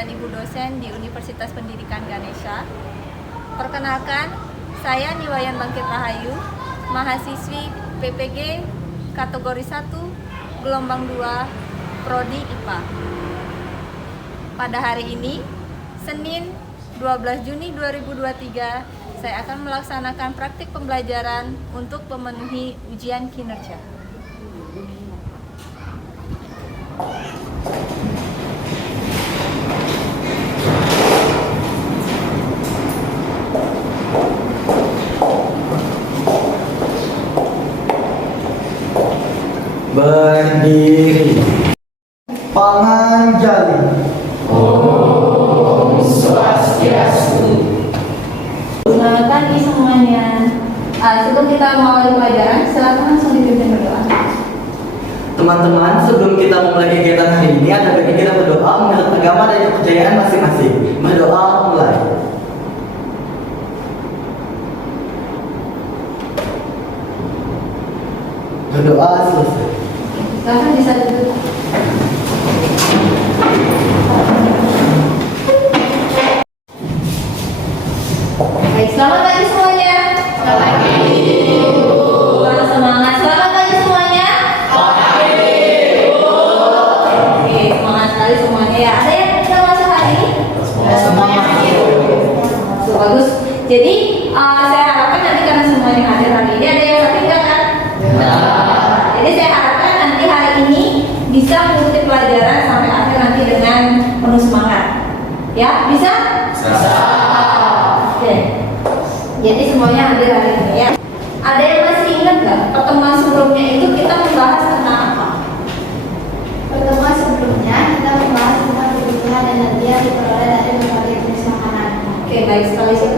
dan Ibu dosen di Universitas Pendidikan Ganesha. Perkenalkan, saya Niwayan Bangkit Rahayu, mahasiswi PPG kategori 1, gelombang 2, Prodi IPA. Pada hari ini, Senin 12 Juni 2023, saya akan melaksanakan praktik pembelajaran untuk memenuhi ujian kinerja. Berdiri. Panganjali. Om Swastiastu. Selamat pagi semuanya. Sebelum kita mulai pelajaran, silakan langsung dipimpin berdoa. Teman-teman, sebelum kita memulai kegiatan hari ini, ada baiknya kita berdoa menurut agama dan kepercayaan masing-masing. Berdoa mulai. Berdoa selesai. Silakan bisa duduk. Baik, selamat pagi semuanya. Selamat pagi. Kurang semangat. Selamat pagi semuanya. Selamat pagi. Oke, semangat sekali semuanya ya. Ada yang bisa masuk hari ini? Semangat. Bagus. Jadi saya harapkan nanti karena semuanya hadir hari ini, ada yang sakit nggak kan? Jadi saya harapkan nanti hari ini bisa mengikuti pelajaran sampai akhir nanti dengan penuh semangat. Ya, bisa? Bisa. Oke. Jadi semuanya hadir hari ini ya. Ada yang masih ingat nggak pertemuan sebelumnya itu kita membahas tentang apa? Pertemuan sebelumnya kita membahas tentang kebutuhan energi yang diperoleh dari berbagai jenis makanan. Oke, baik sekali sih.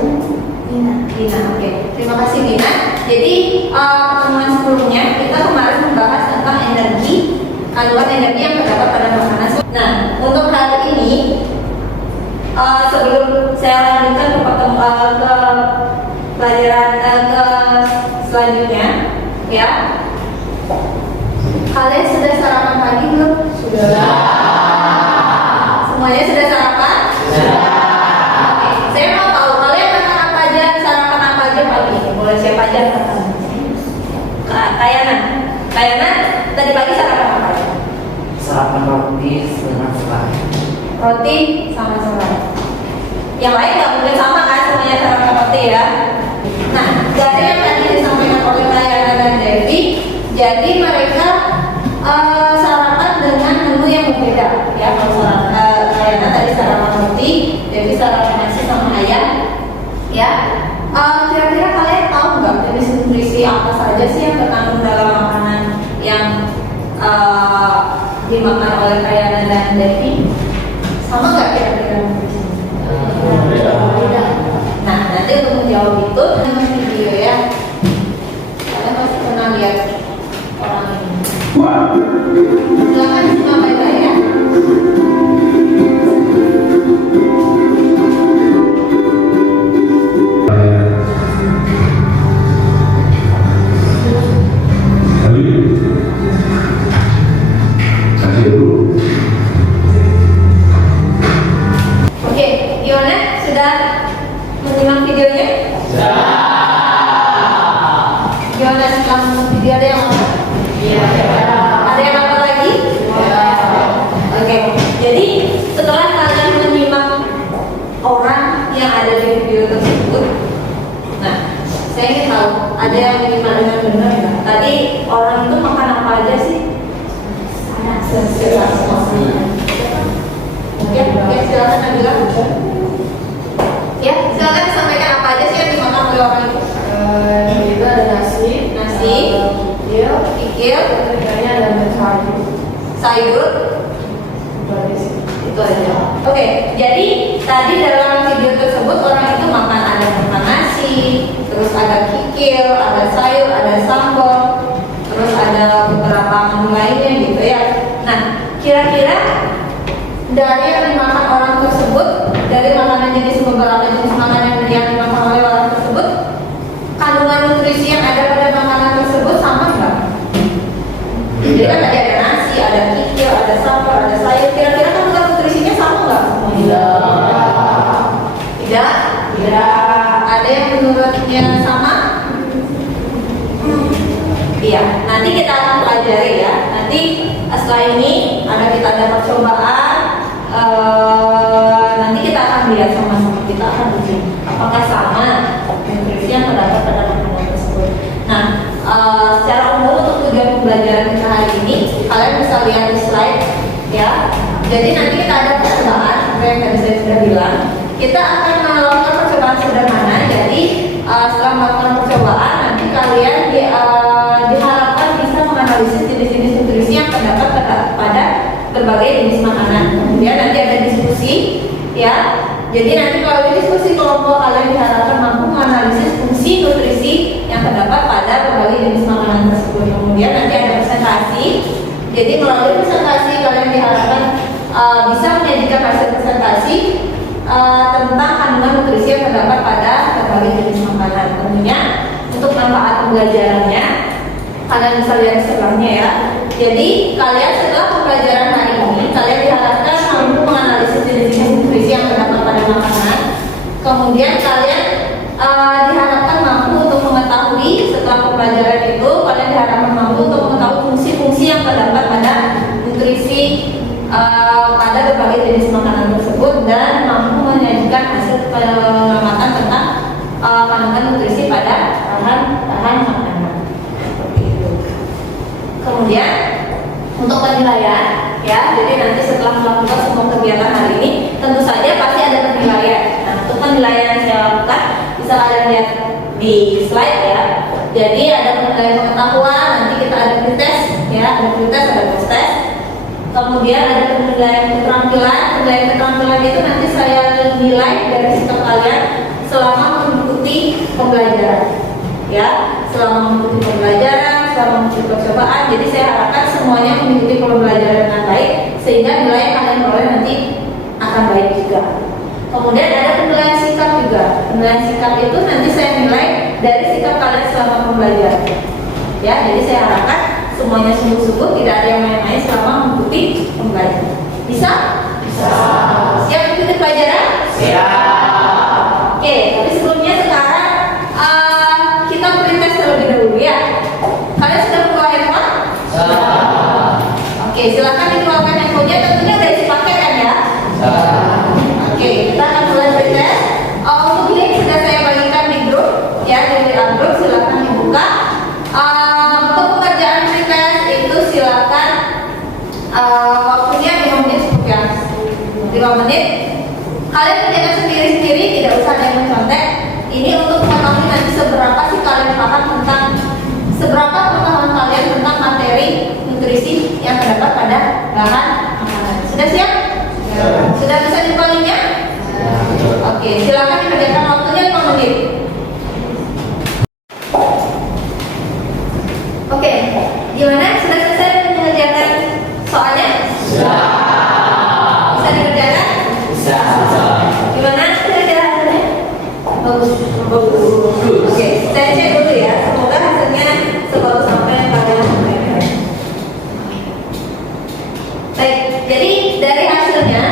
Gina. Oke. Terima kasih Gina. Jadi pertemuan sebelumnya kita kemarin membahas tentang energi, kandungan energi yang terdapat pada makanan. Nah, untuk hari ini sebelum saya lanjutkan ke pelajaran ke selanjutnya, ya. Kalian sudah sarapan pagi belum? Sudah. Semuanya sudah sarapan? Sudah. Oke. Saya mau tahu kalian makan apa aja, sarapan apa aja pagi? Boleh siapa aja makan? Kayanan. Tadi pagi sarapan apa aja? Sarapan roti dengan selai. Roti sama selai. Yang lain nggak mungkin sama kan, semuanya sarapan roti ya. Nah, dari yang tadi disampaikan oleh Kayana dan Devi, jadi mereka sarapan dengan menu yang berbeda ya. Kalau Kayana tadi sarapan roti, Devi sarapan nasi sama ayam ya. Kira-kira kalian tahu nggak jenis nutrisi apa saja sih yang terkandung dalam makanan yang dimakan oleh Kayana dan Devi? Sama nggak kira-kira nutrisinya? Beda. Nah, nanti untuk menjawab itu dengan video ya. Kalian pasti pernah lihat orang ini. Silakan disimak baik-baik ya. Oke, gimana? Sudah menyimak videonya? Sudah. Gimana setelah menonton video ada yang apa? Iya. Ada yang apa lagi? Iya. Oke, jadi setelah kalian menyimak orang yang ada di video tersebut, nah, saya ingin tahu ada yang menyimak dengan benar nggak? Tadi orang itu makan apa aja sih? Sesuai semuanya. Oke, silakan Nabila. Ya, silakan sampaikan apa aja sih yang dimakan oleh orang itu? Itu ada nasi, kikil, ketiganya ada sayur. sayur, itu aja. Oke, jadi tadi dalam video tersebut orang itu makan nasi, terus ada kikil, ada sayur, ada sambal, terus ada beberapa menu lainnya gitu ya. Nah, kira-kira dari yang dimakan orang tersebut, dari makanan jenis beberapa jenis makanan yang dimakan oleh orang tersebut, kandungan nutrisi yang ada pada makanan tersebut sama nggak? Jadi kan tadi ada nasi, ada kikil, ada sambal, ada sayur. Kira-kira kandungan nutrisinya sama nggak semuanya? Tidak? Ada yang menurutnya sama? Iya, nanti kita akan pelajari ya. Nanti setelah ini kita ada percobaan. Nanti kita akan lihat sama-sama, kita akan uji apakah sama nutrisi yang terdapat pada makanan tersebut. Nah, secara umum untuk tujuan pembelajaran kita hari ini, kalian bisa lihat di slide ya. Jadi nanti kita ada percobaan, seperti yang tadi saya sudah bilang. Kita akan melakukan percobaan sederhana. Jadi setelah melakukan percobaan, nanti kalian diharapkan bisa menganalisis jenis-jenis nutrisi yang terdapat pada berbagai jenis makanan. Kemudian nanti ada diskusi, ya. Jadi nanti melalui diskusi kelompok kalian diharapkan mampu menganalisis fungsi nutrisi yang terdapat pada berbagai jenis makanan tersebut. Kemudian nanti ada presentasi. Jadi melalui presentasi kalian diharapkan bisa menyajikan hasil presentasi tentang kandungan nutrisi yang terdapat pada berbagai jenis makanan. Tentunya untuk manfaat pembelajarannya kalian bisa lihat di sebelahnya ya. Jadi kalian setelah pembelajaran hari ini kalian diharapkan mampu menganalisis jenis-jenis nutrisi yang terdapat pada makanan. Kemudian kalian diharapkan mampu untuk mengetahui setelah pembelajaran itu kalian diharapkan mampu untuk mengetahui fungsi-fungsi yang terdapat pada nutrisi pada berbagai jenis makanan tersebut dan mampu menyajikan hasil pengamatan tentang kandungan nutrisi pada bahan makanan. Seperti itu. Kemudian untuk penilaian ya, jadi nanti setelah melakukan semua kegiatan hari ini tentu saja pasti ada penilaian. Nah, untuk penilaian yang saya lakukan bisa kalian lihat di slide ya. Jadi ada penilaian pengetahuan, nanti kita ada pretest ya, ada pretest, ada post test. Kemudian ada penilaian keterampilan. Penilaian keterampilan itu nanti saya nilai dari sikap kalian selama mengikuti pembelajaran ya, selama mengikuti pembelajaran, selama mengikuti percobaan. Jadi saya harapkan semuanya mengikuti pembelajaran dengan baik sehingga nilai yang kalian peroleh nanti akan baik juga. Kemudian ada penilaian sikap juga. Penilaian sikap itu nanti saya nilai dari sikap kalian selama pembelajaran ya. Jadi saya harapkan semuanya sungguh-sungguh, tidak ada yang main-main selama mengikuti pembelajaran. Bisa? Bisa. Siap mengikuti pelajaran? Siap. Oke, tapi sebelumnya sekarang kita pretest terlebih dahulu ya. Kalian sudah membawa handphone? Oke, silakan dikeluarkan handphonenya. Tentunya udah isi paket kan ya? Oke, kita akan mulai pretest. Untuk link sudah saya bagikan di grup ya, di grup silakan dibuka. Untuk pekerjaan pretest itu silakan waktunya 5 menit seperti yang 5 menit. Kalian kerjakan sendiri-sendiri, tidak usah ada yang mencontek. Ini untuk mengetahui nanti seberapa sih kalian paham tentang, seberapa pengetahuan kalian tentang materi nutrisi yang terdapat pada bahan makanan. Sudah siap? Sudah bisa dibuka linknya? Oke, silakan dikerjakan, waktunya 5 menit. Oke, gimana? Sudah selesai mengerjakan soalnya? Sudah. Bisa dikerjakan? Bisa. Gimana kira-kira hasilnya? Bagus. Oke, saya cek dulu ya. Semoga hasilnya sebagus apa yang kalian sampaikan. Baik, jadi dari hasilnya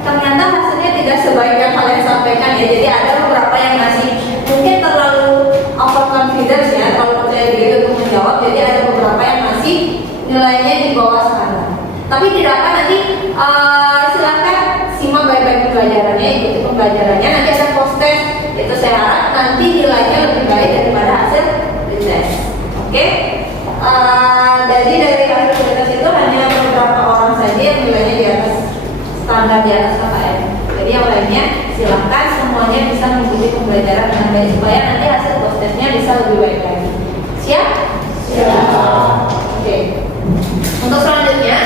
ternyata hasilnya tidak sebaik yang kalian sampaikan ya. Jadi ada beberapa yang masih mungkin terlalu overconfidence ya, terlalu percaya diri untuk menjawab. Jadi ada beberapa yang masih nilainya di bawah standar. Tapi tidak apa, nanti silakan simak baik-baik pembelajarannya, ikuti pembelajarannya. Nanti ada post test, itu saya harap nanti nilainya lebih baik daripada hasil tes. Oke? Jadi dari hasil tes itu hanya beberapa orang saja yang nilainya di atas standar, di atas KKM. Jadi yang lainnya silahkan semuanya bisa mengikuti pembelajaran dengan baik supaya nanti hasil post testnya bisa lebih baik lagi. Siap? Siap. Oke. Untuk selanjutnya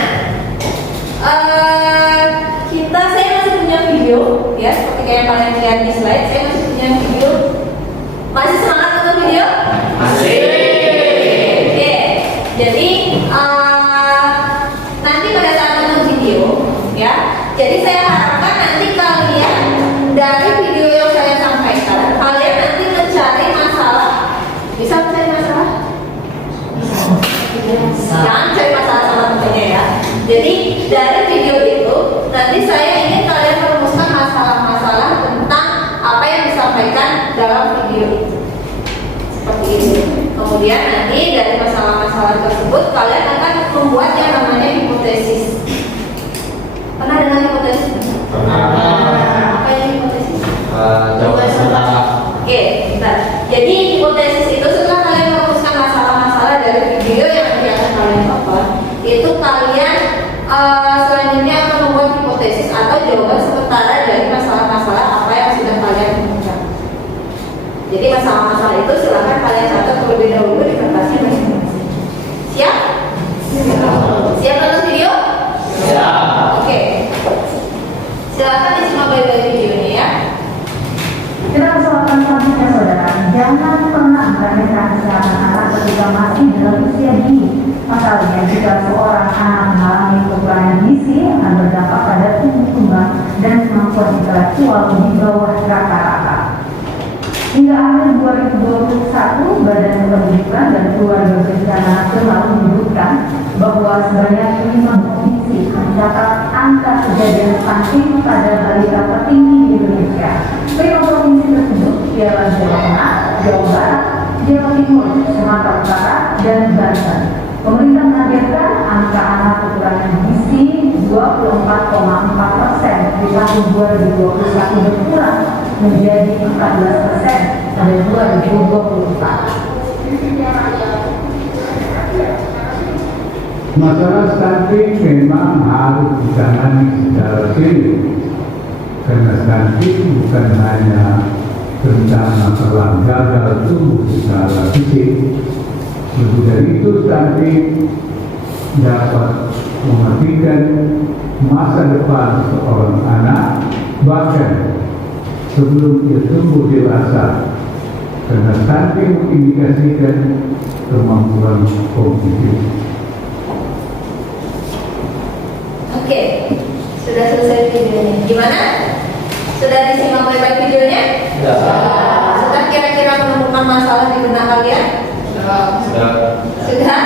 saya masih punya video ya, seperti kayak kalian lihat di slide. Saya masih punya video. Masih semangat untuk video? Masih. Oke. Jadi nanti pada saat nonton video ya, jadi saya harapkan nanti kalian dari video yang saya sampaikan kalian nanti mencari masalah. Bisa mencari masalah? Jangan cari masalah sama temennya ya. Jadi dari video itu Kemudian nanti dari masalah-masalah tersebut kalian akan membuat yang namanya hipotesis. Pernah dengar hipotesis? Apa yang hipotesis? Jawaban sementara. Oke, bentar. Jadi hipotesis itu setelah kalian merumuskan masalah-masalah dari video yang nanti akan kalian tonton, itu kalian selanjutnya akan membuat hipotesis atau jawaban sementara dari masalah-masalah apa yang sudah kalian temukan. Jadi masalah-masalah itu silakan kalian catat terlebih dahulu di kertasnya masing-masing. Siap? Siap nonton video? Siap. Oke. Silakan disimak baik-baik videonya ya. Kita usahakan selanjutnya saudara, jangan pernah meremehkan kesehatan anak ketika masih dalam usia dini. Pasalnya, jika seorang anak mengalami kekurangan gizi akan berdampak pada tumbuh kembang dan kemampuan intelektual di bawah rata-rata. Hingga akhir 2021, Badan Kependudukan dan Keluarga Berencana Nasional menyebutkan bahwa sebanyak 5 provinsi mencatat angka kejadian stunting pada balita tertinggi di Indonesia. 5 provinsi tersebut ialah Jawa Tengah, Jawa Barat, Jawa Timur, Sumatera Utara, dan Banten. Pemerintah menargetkan angka anak kekurangan gizi 24,4% di tahun 2021 berkurang menjadi 14% pada 2024. Masalah stunting memang harus ditangani secara serius karena stunting bukan hanya tentang masalah gagal tumbuh secara fisik. Lebih dari itu, stunting dapat mematikan masa depan seorang anak bahkan sebelum dia tumbuh dewasa, karena stunting mengindikasikan kemampuan kognitif. Oke, sudah selesai videonya. Gimana? Sudah disimak baik-baik videonya? Sudah kira-kira menemukan masalah di benak kalian? Sudah?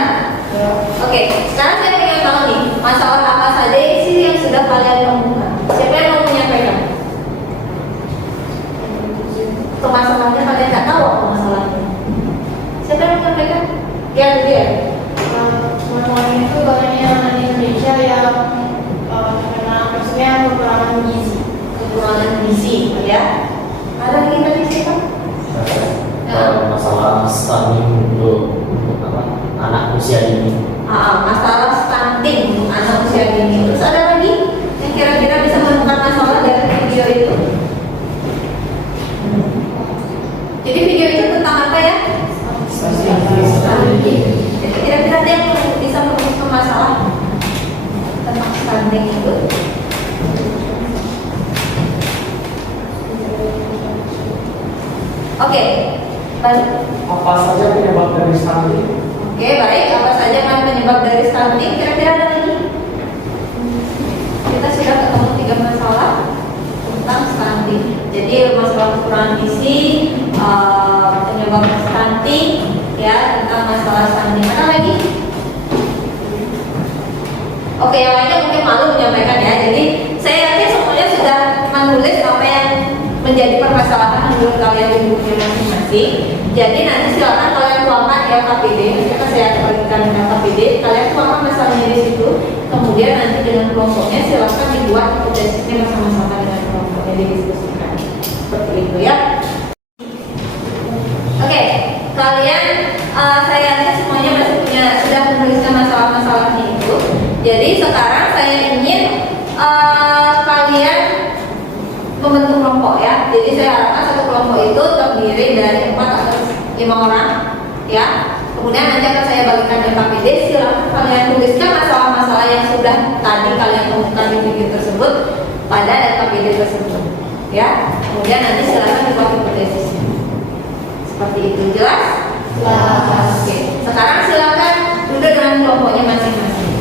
Oke, sekarang saya ingin tahu nih, masalah apa saja sih yang sudah kalian temukan? Siapa yang mau menyampaikan? Untuk masalahnya kalian nggak tahu apa masalahnya? Siapa yang mau menyampaikan? Ya, dia. Teman-teman itu banyak anak di Indonesia yang karena maksudnya kekurangan gizi. Kekurangan gizi, ya. Ada lagi tadi siapa? Masalah stunting untuk anak usia dini. Masalah stunting untuk anak usia dini. Terus ada lagi yang kira-kira bisa menemukan masalah dari video itu? Jadi video itu tentang apa ya? Stunting. Jadi kira-kira ada yang bisa menemukan masalah tentang stunting itu? Oke, baik. Apa saja penyebab dari stunting? Oke, baik. Apa saja kan penyebab dari stunting? Kira-kira ada lagi? Kita sudah ketemu 3 masalah tentang stunting. Jadi masalah kekurangan gizi, penyebab stunting, ya, tentang masalah stunting. Ada lagi? Oke, yang lainnya mungkin malu menyampaikan ya. Jadi saya yakin semuanya sudah menulis apa yang menjadi permasalahan menurut kalian di bukunya masing-masing. Jadi nanti silakan kalian tuangkan di LKPD. Kita saya berikan di LKPD. Kalian tuangkan masalahnya di situ. Kemudian nanti dengan kelompoknya silakan dibuat hipotesisnya bersama-sama dengan kelompoknya didiskusikan. Seperti itu ya. Oke, kalian saya yakin semuanya masih sudah menuliskan masalah-masalahnya itu. Jadi sekarang saya ingin kalian membentuk kelompok ya. Jadi saya harapkan satu kelompok itu terdiri dari 4 atau 5 orang ya. Kemudian nanti akan saya bagikan di KPD. Silahkan kalian tuliskan masalah-masalah yang sudah tadi kalian temukan di video tersebut pada KPD tersebut ya. Kemudian nanti silahkan dibuat hipotesisnya. Seperti itu, jelas? Jelas. Oke. Sekarang silahkan duduk dengan kelompoknya masing-masing.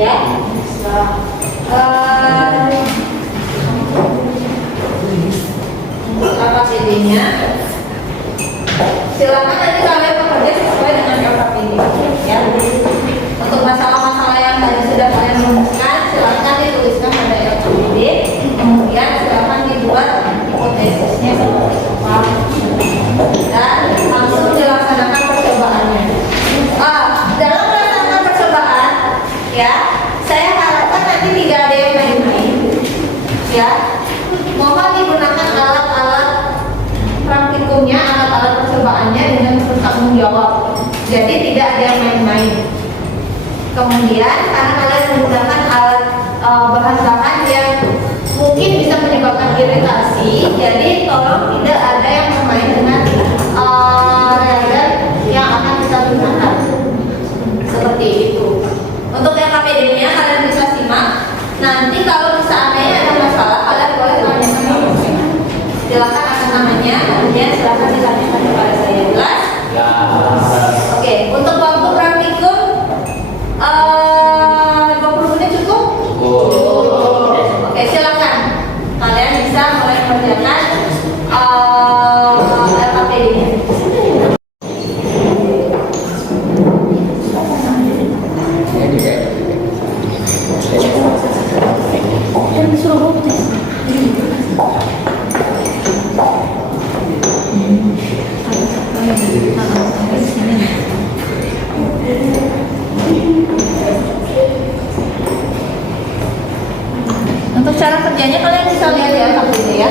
Ya. Untuk LKPD-nya, silakan nanti kalian bekerja sesuai dengan LKPD. Ya. Untuk masalah-masalah yang tadi sudah kalian rumuskan, silakan dituliskan pada LKPD. Kemudian silakan dibuat hipotesisnya seperti apa. Dan langsung dilaksanakan percobaannya. Dalam melaksanakan percobaan, ya, saya harapkan nanti tidak ada yang main-main. Ya, mohon digunakan alat-alat praktikumnya, alat-alat percobaannya dengan bertanggung jawab. Jadi tidak ada yang main-main. Kemudian karena kalian menggunakan alat bahan-bahan yang mungkin bisa menyebabkan iritasi, jadi tolong tidak ada yang bermain dengan reagen yang akan kita gunakan. Seperti itu. Untuk yang KPD-nya kalian bisa simak. Nanti kalau seandainya ada masalah, kalian boleh tanya sama saya. Silakan akan namanya, kemudian silakan ditanyakan kepada saya. Jelas? Ya. Oke, untuk waktu praktikum 20 menit cukup? Oke, silakan. Kalian bisa mulai mengerjakan LKPD-nya. Untuk cara kerjanya kalian bisa lihat ya LKPD ya.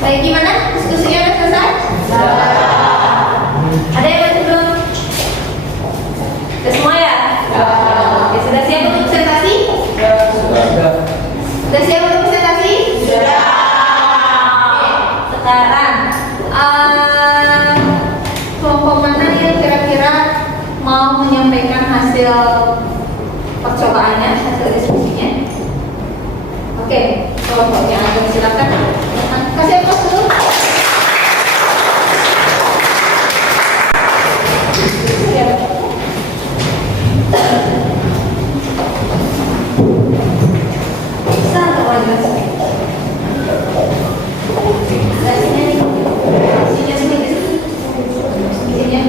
Baik, gimana? Diskusinya udah selesai? Ada yang masih belum? Sudah semua ya? Oke, sudah siap untuk presentasi? Sudah siap untuk presentasi? Sudah. Oke, sekarang kelompok mana yang kira-kira mau menyampaikan hasil percobaannya, hasil diskusinya? Oke, kelompoknya ada, silakan. Kasih aplaus dulu. Bisa nggak wajah sini? Sini nih. Sini.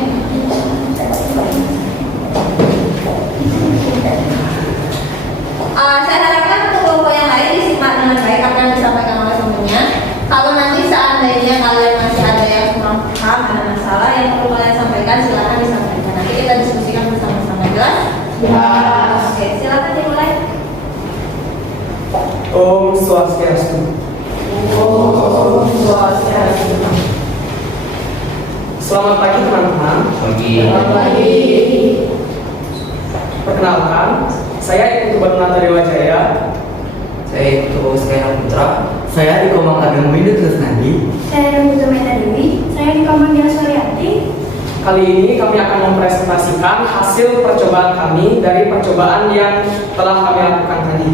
Saya harapkan untuk kelompok yang lain disimak dengan baik apa yang disampaikan oleh temannya. Kalau nanti seandainya kalian masih ada yang kurang paham, ada masalah yang perlu kalian sampaikan, silakan disampaikan. Nanti kita diskusikan bersama-sama. Jelas? Ya. Oke, silakan dimulai. Om Swastiastu. Om Swastiastu. Selamat pagi teman-teman. Selamat pagi. Perkenalkan, saya Ibu Batnata Dewa Jaya. Saya Ibu Sekena Putra. Saya di Komang Ageng Windu Tresnandi. Saya Rubutu Meta Dewi. Saya di Komang Suryati. Kali ini kami akan mempresentasikan hasil percobaan kami dari percobaan yang telah kami lakukan tadi.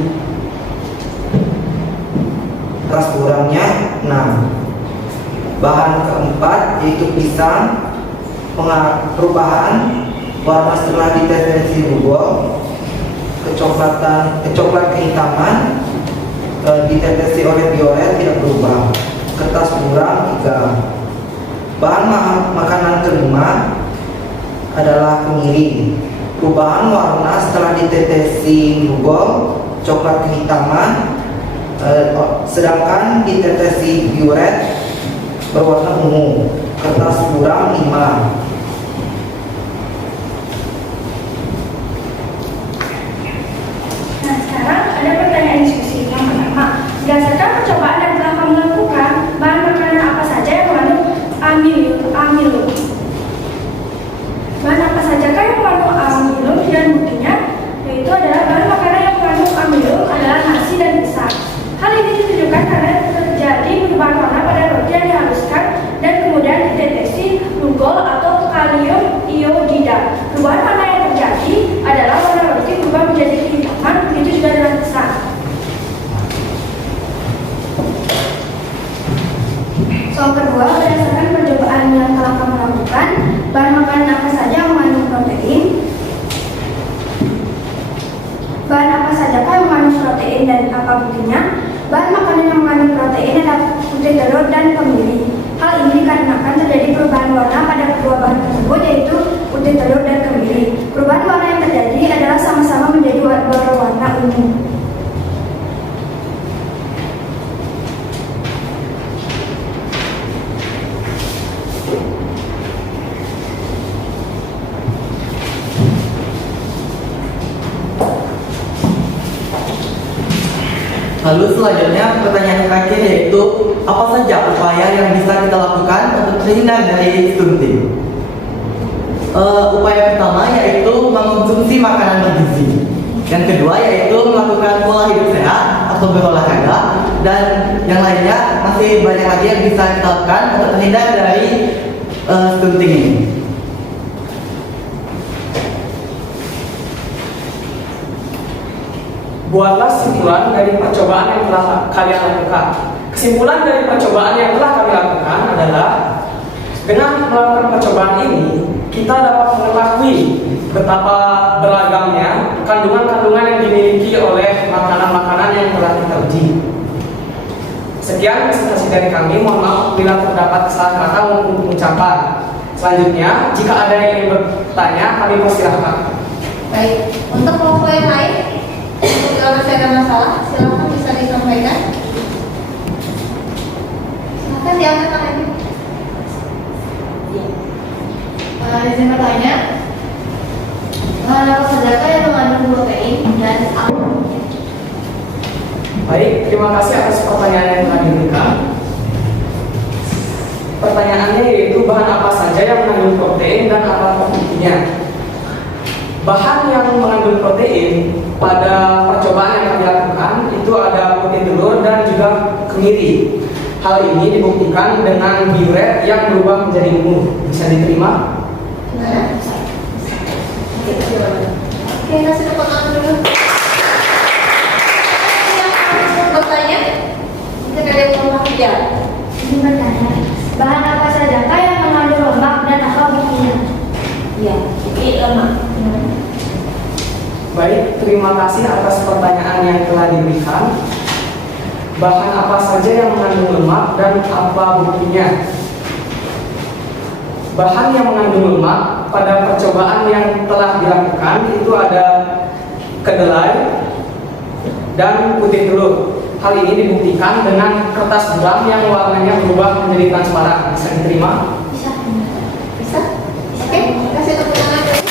Kertas buramnya 6. Bahan keempat yaitu pisang. Perubahan warna setelah diteteksi rubol, coklat kehitaman, ditetesi oleh violet tidak berubah. Kertas buram 3. Bahan makanan kelima adalah kemiri. Perubahan warna setelah ditetesi rubol, coklat kehitaman, sedangkan ditetesi violet berwarna ungu. Kertas buram 5. Nah, sekarang ada pertanyaan diskusi. Yang pertama, berdasarkan percobaan yang telah kamu lakukan, bahan makanan apa saja yang mengandung amilum? Bahan apa saja yang mengandung amilum dan buktinya yaitu adalah bahan makanan yang mengandung amilum adalah nasi dan pisang. Hal ini ditunjukkan karena terjadi perubahan warna pada roti yang dihaluskan dan kemudian ditetesi glukol atau kalium iodida. Perubahan warna yang terjadi adalah warna roti berubah menjadi kehitaman, begitu juga dengan pisang. Soal kedua, berdasarkan percobaan yang telah kamu lakukan, bahan makanan apa saja yang mengandung protein? Bahan apa saja yang mengandung protein dan apa buktinya? Bahan makanan yang mengandung protein adalah putih telur dan kemiri. Hal ini dikarenakan terjadi perubahan warna pada kedua bahan tersebut, yaitu putih telur dan kemiri. Perubahan warna yang terjadi adalah sama-sama menjadi berwarna ungu. Lalu selanjutnya pertanyaan terakhir yaitu apa saja upaya yang bisa kita lakukan untuk terhindar dari stunting? Upaya pertama yaitu mengonsumsi makanan bergizi. Yang kedua yaitu melakukan pola hidup sehat atau berolahraga, dan yang lainnya masih banyak lagi yang bisa kita lakukan untuk terhindar dari stunting ini. Buatlah kesimpulan dari percobaan yang telah kalian lakukan. Kesimpulan dari percobaan yang telah kami lakukan adalah dengan melakukan percobaan ini, kita dapat mengetahui betapa beragamnya kandungan-kandungan yang dimiliki oleh makanan-makanan yang telah kita uji. Sekian presentasi dari kami. Mohon maaf bila terdapat kesalahan kata maupun ucapan. Selanjutnya, jika ada yang ingin bertanya, kami persilahkan. Baik, untuk kelompok yang lain, kalau masih ada masalah, silakan bisa disampaikan. Silakan diangkat tangannya. Izin bertanya, bahan apa saja yang mengandung protein dan apa? Baik, terima kasih atas pertanyaan yang telah diberikan. Pertanyaannya yaitu bahan apa saja yang mengandung protein dan apa buktinya. Bahan yang mengandung protein pada percobaan yang kami lakukan itu ada putih telur dan juga kemiri. Hal ini dibuktikan dengan violet yang berubah menjadi ungu. Bisa diterima? Gimana? Oke, kasih tepuk tangan dulu. Yang mau bertanya? Mungkin ada yang mau kerja. Izin bertanya, bahan apa saja yang mengandung lemak dan apa buktinya? Iya, ini lemak. Baik, terima kasih atas pertanyaan yang telah diberikan. Bahan apa saja yang mengandung lemak dan apa buktinya? Bahan yang mengandung lemak pada percobaan yang telah dilakukan itu ada kedelai dan putih telur. Hal ini dibuktikan dengan kertas buram yang warnanya berubah menjadi transparan. Bisa diterima? Bisa. Bisa? Oke, kasih tepuk tangan dulu.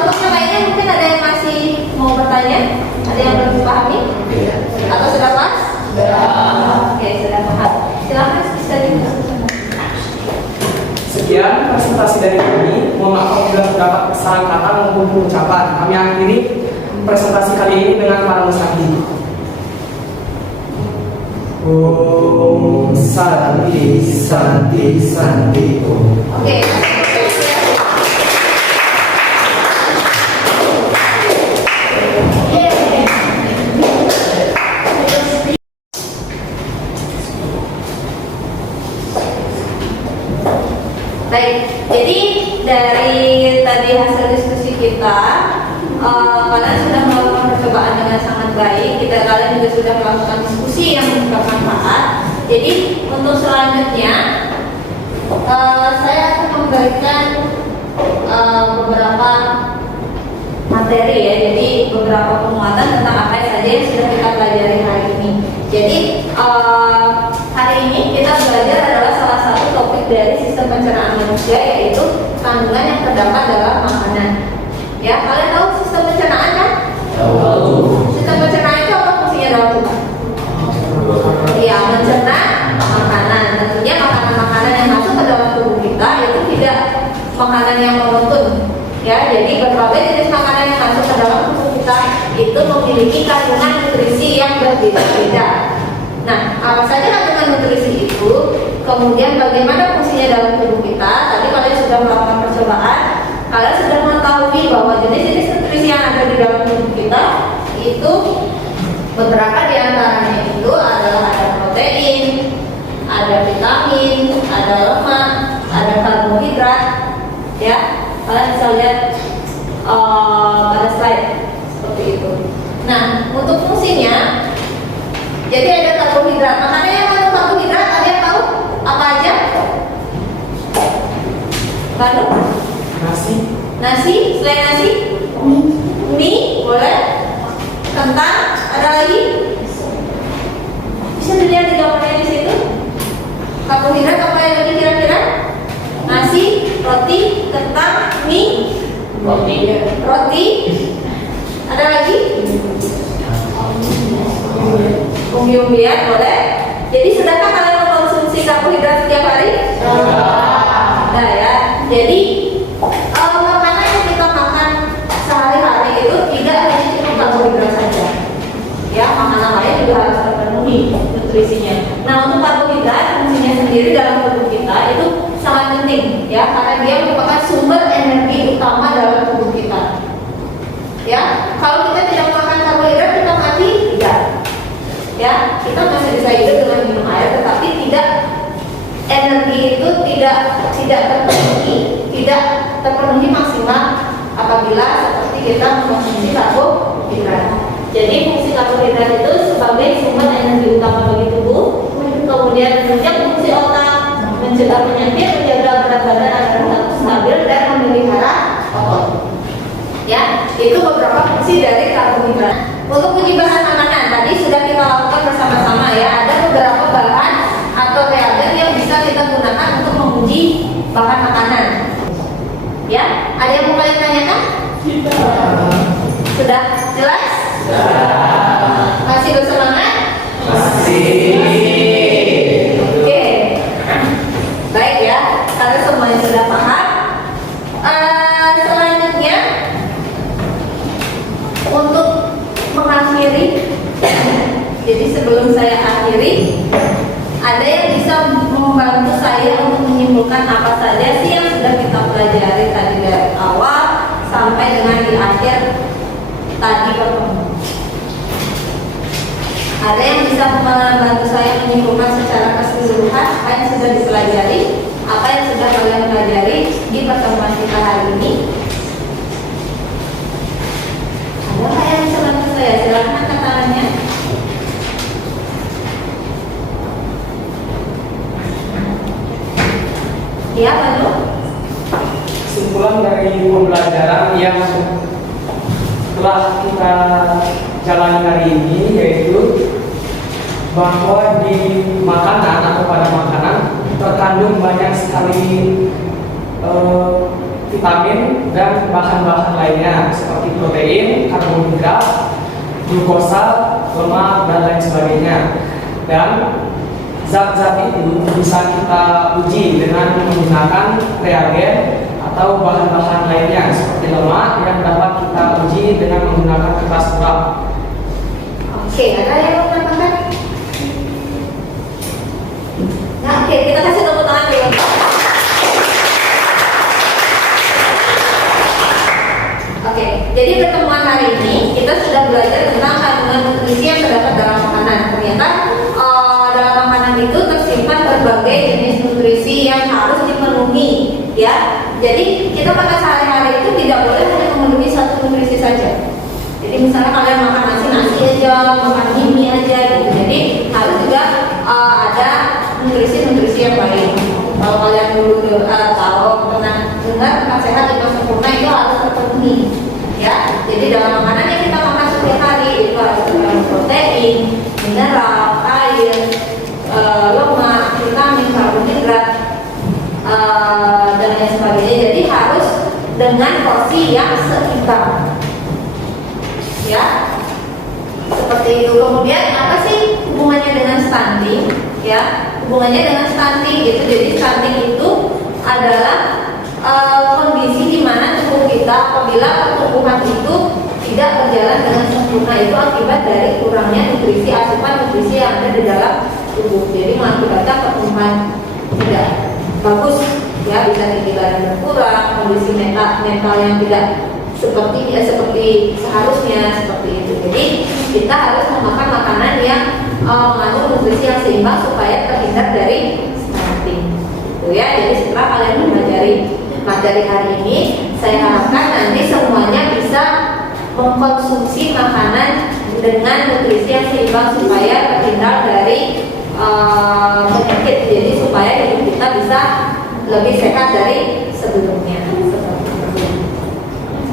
Untuk yang lainnya mungkin ada yang masih mau bertanya? Ada yang belum dipahami? Atau sudah pas? Sudah. Oke, sudah paham. Silakan bisa juga. Sekian presentasi dari kami. Mohon maaf apabila terdapat kesalahan kata maupun ucapan. Kami akhiri presentasi kali ini dengan para musabdi. Om Santi Santi Santi Om. Oke. Baik, jadi dari tadi hasil diskusi kita, kalian sudah melakukan percobaan dengan sangat baik. Kalian juga sudah melakukan diskusi yang bermanfaat. Jadi untuk selanjutnya, saya akan memberikan beberapa materi ya. Jadi beberapa penguatan tentang apa saja yang sudah kita pelajari hari ini. Jadi hari ini kita belajar adalah salah satu topik dari sistem pencernaan manusia, yaitu kandungan yang terdapat dalam makanan. Ya, kalian tahu sistem pencernaan kan? Tahu. Sistem pencernaan itu apa fungsinya dalam tubuh? Ya, mencerna makanan. Tentunya makanan-makanan yang masuk ke dalam tubuh kita itu tidak makanan yang monoton. Ya, jadi berbagai jenis makanan yang masuk ke dalam tubuh kita itu memiliki kandungan nutrisi yang berbeda-beda. Nah, apa saja kandungan nutrisi itu? Kemudian bagaimana fungsinya dalam tubuh kita? Tadi kalian sudah melakukan percobaan. Kalian sudah mengetahui bahwa jenis-jenis nutrisi yang ada di dalam tubuh kita itu beberapa di antaranya itu adalah ada protein, ada vitamin, ada lemak, ada karbohidrat. Ya, kalian bisa lihat pada slide seperti itu. Nah, untuk fungsinya, jadi ada karbohidrat. Makanya yang mengandung karbohidrat, ada yang tahu apa aja? Lalu? Nasi, selain nasi? Mie, boleh? Kentang, ada lagi? Bisa dilihat di gambarnya di situ. Karbohidrat apa yang lagi kira-kira? Nasi, roti, kentang, mie, roti. Ada lagi? Umbi-umbian, boleh? Jadi sudahkah kalian mengkonsumsi karbohidrat setiap hari? Nah ya, jadi makanan yang kita makan sehari-hari itu tidak hanya cukup karbohidrat saja. Ya, makanan lain juga harus terpenuhi nutrisinya. Nah, untuk karbohidrat fungsinya sendiri dalam tubuh kita itu sangat penting, ya, karena dia merupakan sumber energi utama dalam tubuh kita. Ya, kalau kita tidak makan karbohidrat kita mati, tidak. Ya, kita masih bisa hidup dengan minum air, tetapi tidak, energi itu tidak terpenuhi maksimal apabila seperti kita mengkonsumsi karbohidrat. Jadi fungsi karbohidrat itu sebagai sumber energi utama bagi tubuh, kemudian menunjang fungsi otak, mencegah penyakit, menjaga berat badan agar tetap stabil dan memelihara otot. Ya, itu beberapa fungsi dari karbohidrat. Untuk uji bahan makanan tadi sudah kita lakukan bersama-sama ya. Ada beberapa bahan atau reagen yang bisa kita gunakan untuk menguji bahan makanan. Ya, ada yang mau kalian tanyakan? Sudah jelas? Masih bersemangat? Masih. Oke. Baik ya, karena semuanya sudah paham. Selanjutnya untuk mengakhiri, jadi sebelum saya akhiri, ada yang bisa membantu saya untuk menyimpulkan apa saja sih yang sudah kita pelajari tadi dari awal sampai dengan di akhir tadi pertemuan. Ada yang bisa membantu saya menyimpulkan secara keseluruhan apa yang sudah dipelajari, apa yang sudah kalian pelajari di pertemuan kita hari ini? Ada nggak yang bisa bantu saya? Silakan angkat tangannya. Ya, Manu. Kesimpulan dari pembelajaran yang telah kita jalani hari ini yaitu bahwa di makanan atau pada makanan terkandung banyak sekali vitamin dan bahan-bahan lainnya seperti protein, karbohidrat, glukosa, lemak, dan lain sebagainya. Dan zat-zat itu bisa kita uji dengan menggunakan reagen atau bahan-bahan lainnya seperti lemak yang dapat kita uji dengan menggunakan kertas uap. Oke, ada yang mau menambahkan? Nah, oke, kita kasih tepuk tangan dulu. Oke, jadi pertemuan hari ini kita sudah belajar tentang kandungan nutrisi yang terdapat dalam makanan. Ternyata dalam makanan itu tersimpan berbagai jenis nutrisi yang harus dipenuhi dengan porsi yang seimbang. Ya, seperti itu. Kemudian apa sih hubungannya dengan stunting? Ya, hubungannya dengan stunting itu, jadi stunting itu adalah kondisi di mana tubuh kita apabila pertumbuhan itu tidak berjalan dengan sempurna, itu akibat dari kurangnya nutrisi, asupan nutrisi yang ada di dalam tubuh. Jadi mengakibatkan pertumbuhan tidak bagus, ya, bisa tinggi badan berkurang, kondisi mental yang tidak seperti seharusnya, seperti itu. Jadi kita harus memakan makanan yang mengandung nutrisi yang seimbang supaya terhindar dari stunting. Itu ya. Jadi setelah kalian mempelajari materi hari ini, saya harapkan nanti semuanya bisa mengkonsumsi makanan dengan nutrisi yang seimbang supaya terhindar dari penyakit. Jadi supaya hidup kita bisa lebih sehat dari sebelumnya.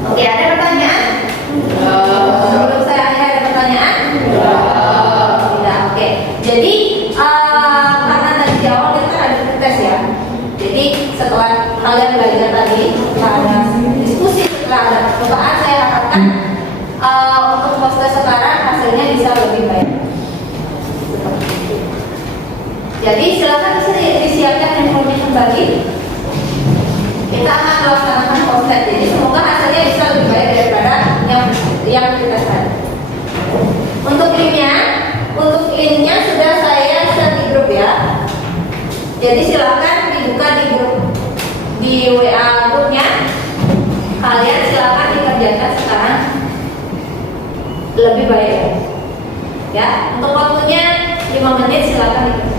Oke, ada pertanyaan? Sebelum saya akhiri, ada pertanyaan? Tidak. Oke. Jadi karena tadi di awal kita ada tes ya. Jadi setelah kalian belajar tadi, setelah ada diskusi, setelah ada percobaan, saya harapkan untuk poster sekarang hasilnya bisa lebih baik. Jadi silakan disiapkan handphonenya kembali. Kita akan melaksanakan poster. Jadi semoga hasilnya bisa lebih baik daripada yang kita tadi. Untuk linknya sudah saya share di grup ya. Jadi silakan dibuka di grup di WA grupnya. Kalian silakan dikerjakan sekarang lebih baik ya. Untuk waktunya 5 menit silakan dikerjakan.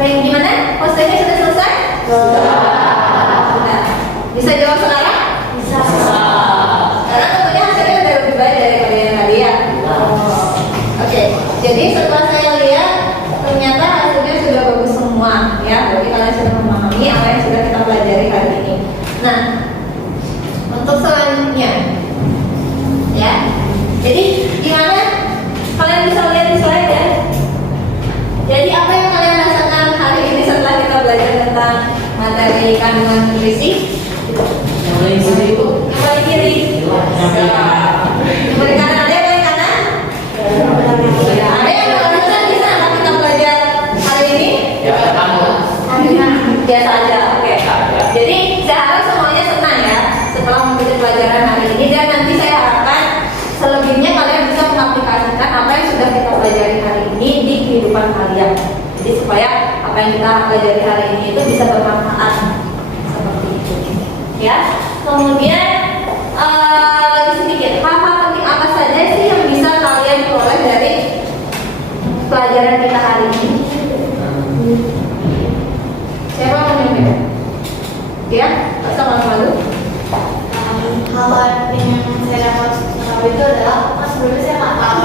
Baik, gimana? Posternya sudah selesai? Sudah. Bisa jawab sekarang? Bisa. Karena tentunya hasilnya sudah lebih baik daripada yang tadi ya. Oke. Jadi setelah saya lihat ternyata hasilnya sudah bagus semua ya. Berarti kalian sudah memahami apa yang sudah kita pelajari hari ini. Nah, untuk selanjutnya ya. Jadi gimana? Kalian bisa lihat di slide ya. Jadi apa yang kalian rasakan hari ini setelah kita belajar tentang materi kandungan nutrisi? Yang paling kiri. Yang paling kiri. Yang paling kanan, ada yang paling kanan? Ya, ada yang rasakan bisa apa kita belajar hari ini? Ya, kamu. Biasa aja. Oke. Jadi saya harap semuanya senang ya setelah mengikuti pelajaran hari ini, dan nanti saya harapkan selebihnya kalian bisa mengaplikasikan apa yang sudah kita pelajari hari ini di kehidupan kalian. Jadi supaya apa yang kita pelajari hari ini itu bisa bermanfaat seperti itu. Ya. Kemudian lagi sedikit hal-hal penting apa saja sih yang bisa kalian peroleh dari pelajaran kita hari ini? Siapa mau menyampaikan? Ya, sama malu. Hal yang saya dapat tahu itu adalah sebelumnya saya nggak tahu,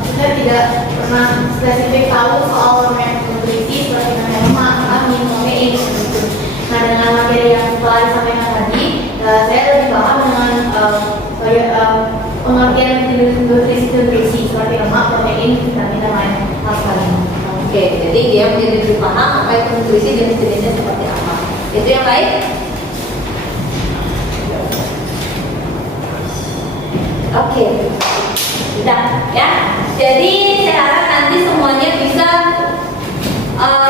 maksudnya tidak pernah spesifik tahu soal nutrisi seperti lemak, vitamin, protein gitu. Nah, dengan materi yang telah disampaikan tadi, saya lebih paham dengan pengertian nutrisi seperti lemak, protein, vitamin dan lain hal lain. Oke, jadi dia menjadi lebih paham apa itu nutrisi, jenis-jenisnya seperti apa. Itu yang baik. Oke, sudah ya. Jadi saya harap nanti semuanya bisa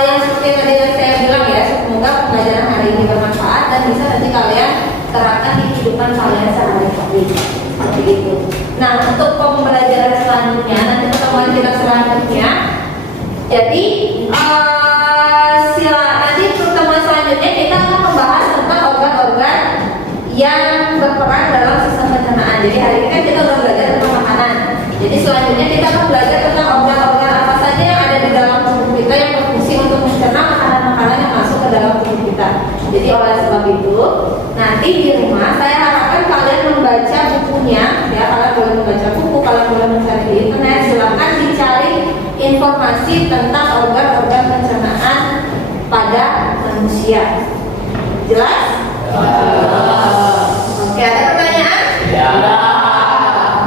yang seperti yang tadi saya bilang ya. Semoga pembelajaran hari ini bermanfaat dan bisa nanti kalian terapkan di kehidupan kalian sehari-hari. Seperti itu. Nah, untuk pembelajaran selanjutnya, nanti pertemuan kita selanjutnya. Jadi nanti pertemuan selanjutnya kita akan membahas tentang organ-organ yang berperan dalam sistem pencernaan. Jadi hari ini kan kita udah belajar tentang makanan. Jadi selanjutnya kita akan belajar tentang organ-organ apa saja yang ada di dalam tubuh kita yang berfungsi untuk mencerna makanan-makanan yang masuk ke dalam tubuh kita. Jadi oleh sebab itu, nanti di rumah saya harapkan kalian membaca bukunya. Ya, kalian boleh membaca buku, kalian boleh mencari di internet. Silakan dicari informasi tentang organ-organ pencernaan pada manusia. Jelas? Oke, ada pertanyaan? Ya.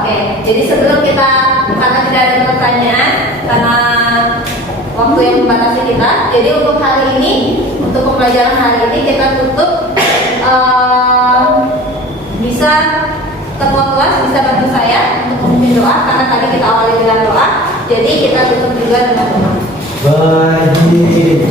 Oke, jadi sebelum kita, karena tidak ada pertanyaan, karena waktu yang membatasi kita, jadi untuk hari ini, untuk pembelajaran hari ini kita tutup. Bisa ketua kelas bisa bantu saya untuk memimpin doa karena tadi kita awali dengan doa. Jadi kita tutup juga dengan doa. Baik.